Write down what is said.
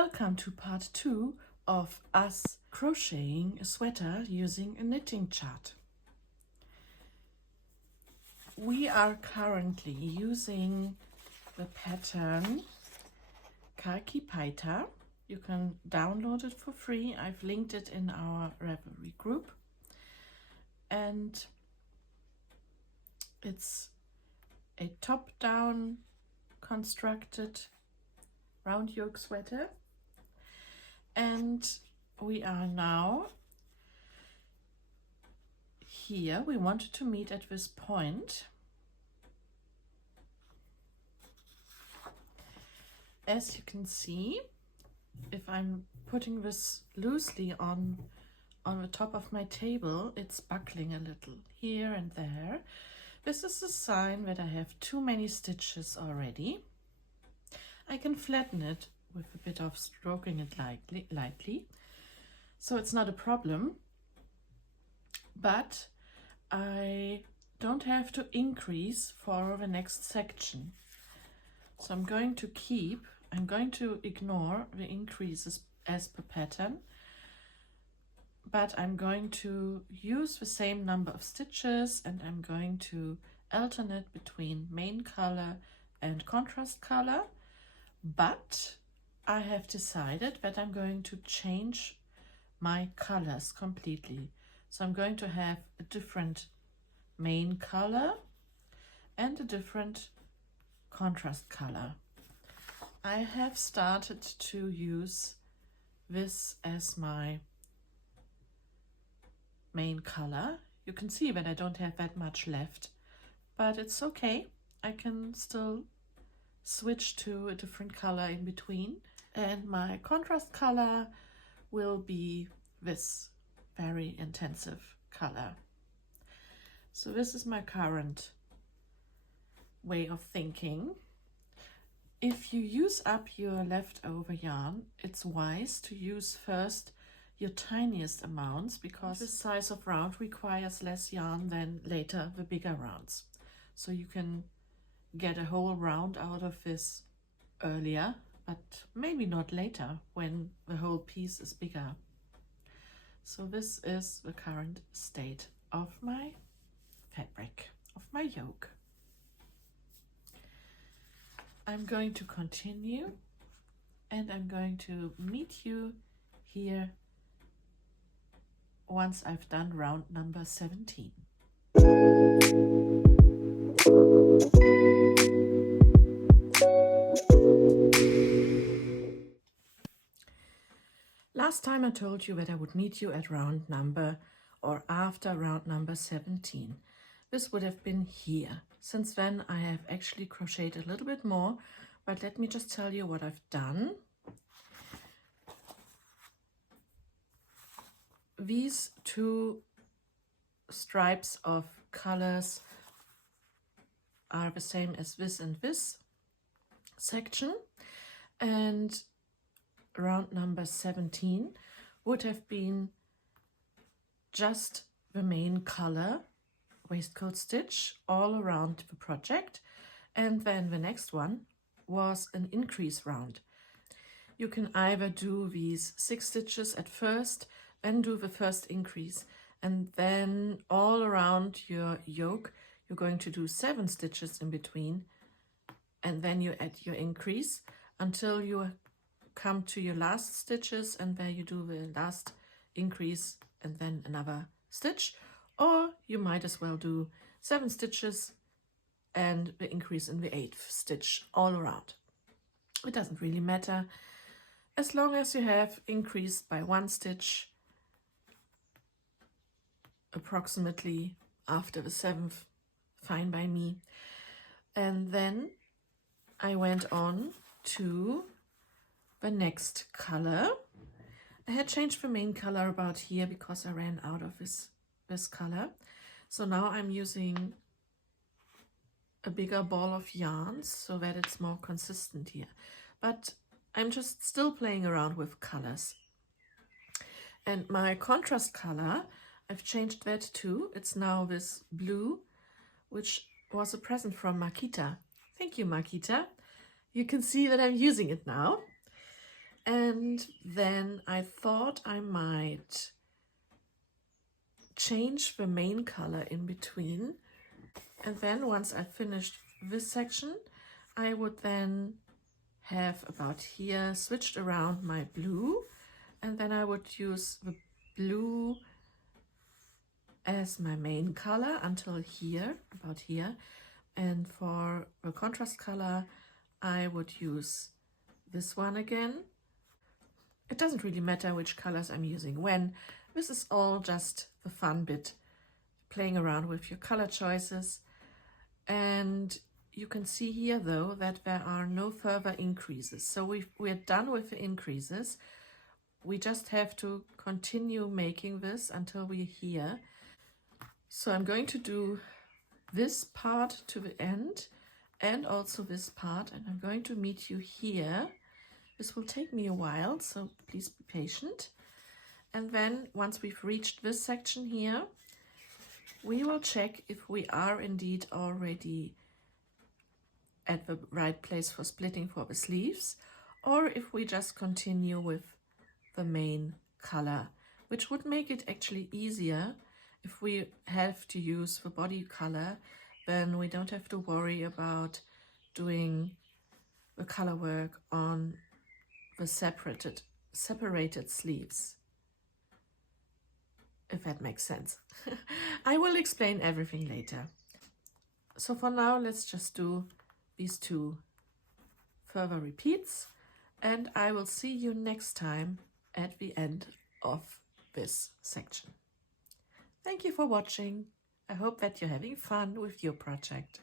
Welcome to part 2 of us crocheting a sweater using a knitting chart. We are currently using the pattern Khaki Paita. You can download it for free. I've linked it in our Ravelry group. And it's a top-down constructed round yoke sweater. And we are now here. We wanted to meet at this point. As you can see, if I'm putting this loosely on the top of my table, it's buckling a little here and there. This is a sign that I have too many stitches already. I can flatten it with a bit of stroking it lightly, so it's not a problem, but I don't have to increase for the next section. So I'm going to ignore the increases as per pattern, but I'm going to use the same number of stitches, and I'm going to alternate between main color and contrast color. But I have decided that I'm going to change my colors completely. So I'm going to have a different main color and a different contrast color. I have started to use this as my main color. You can see that I don't have that much left, but it's okay. I can still switch to a different color in between, and my contrast color will be this very intensive color. So this is my current way of thinking. If you use up your leftover yarn, it's wise to use first your tiniest amounts, because this size of round requires less yarn than later the bigger rounds. So you can get a whole round out of this earlier, but maybe not later when the whole piece is bigger. So this is the current state of my fabric, of my yoke. I'm going to continue, and I'm going to meet you here once I've done round number 17. Last time I told you that I would meet you at round number, or after round number 17. This would have been here. Since then I have actually crocheted a little bit more, but let me just tell you what I've done. These two stripes of colors are the same as this and this section, and round number 17 would have been just the main color waistcoat stitch all around the project, and then the next one was an increase round. You can either do these 6 stitches at first, then do the first increase, and then all around your yoke you're going to do 7 stitches in between, and then you add your increase until you come to your last stitches, and there you do the last increase and then another stitch. Or you might as well do 7 stitches and the increase in the 8th stitch all around. It doesn't really matter, as long as you have increased by 1 stitch approximately after the 7th, fine by me. And then I went on to the next color. I had changed the main color about here because I ran out of this color. So now I'm using a bigger ball of yarns so that it's more consistent here. But I'm just still playing around with colors. And my contrast color, I've changed that too. It's now this blue, which was a present from Makita. Thank you, Makita. You can see that I'm using it now. And then I thought I might change the main color in between. And then once I finished this section, I would then have about here switched around my blue, and then I would use the blue as my main color until here, about here. And for the contrast color, I would use this one again. It doesn't really matter which colors I'm using when. This is all just the fun bit, playing around with your color choices. And you can see here though that there are no further increases. So we're done with the increases. We just have to continue making this until we're here. So I'm going to do this part to the end and also this part, and I'm going to meet you here. This will take me a while, so please be patient. And then once we've reached this section here, we will check if we are indeed already at the right place for splitting for the sleeves, or if we just continue with the main color, which would make it actually easier. If we have to use the body color, then we don't have to worry about doing the color work on the separated sleeves, if that makes sense. I will explain everything later. So for now, let's just do these two further repeats, and I will see you next time at the end of this section. Thank you for watching. I hope that you're having fun with your project.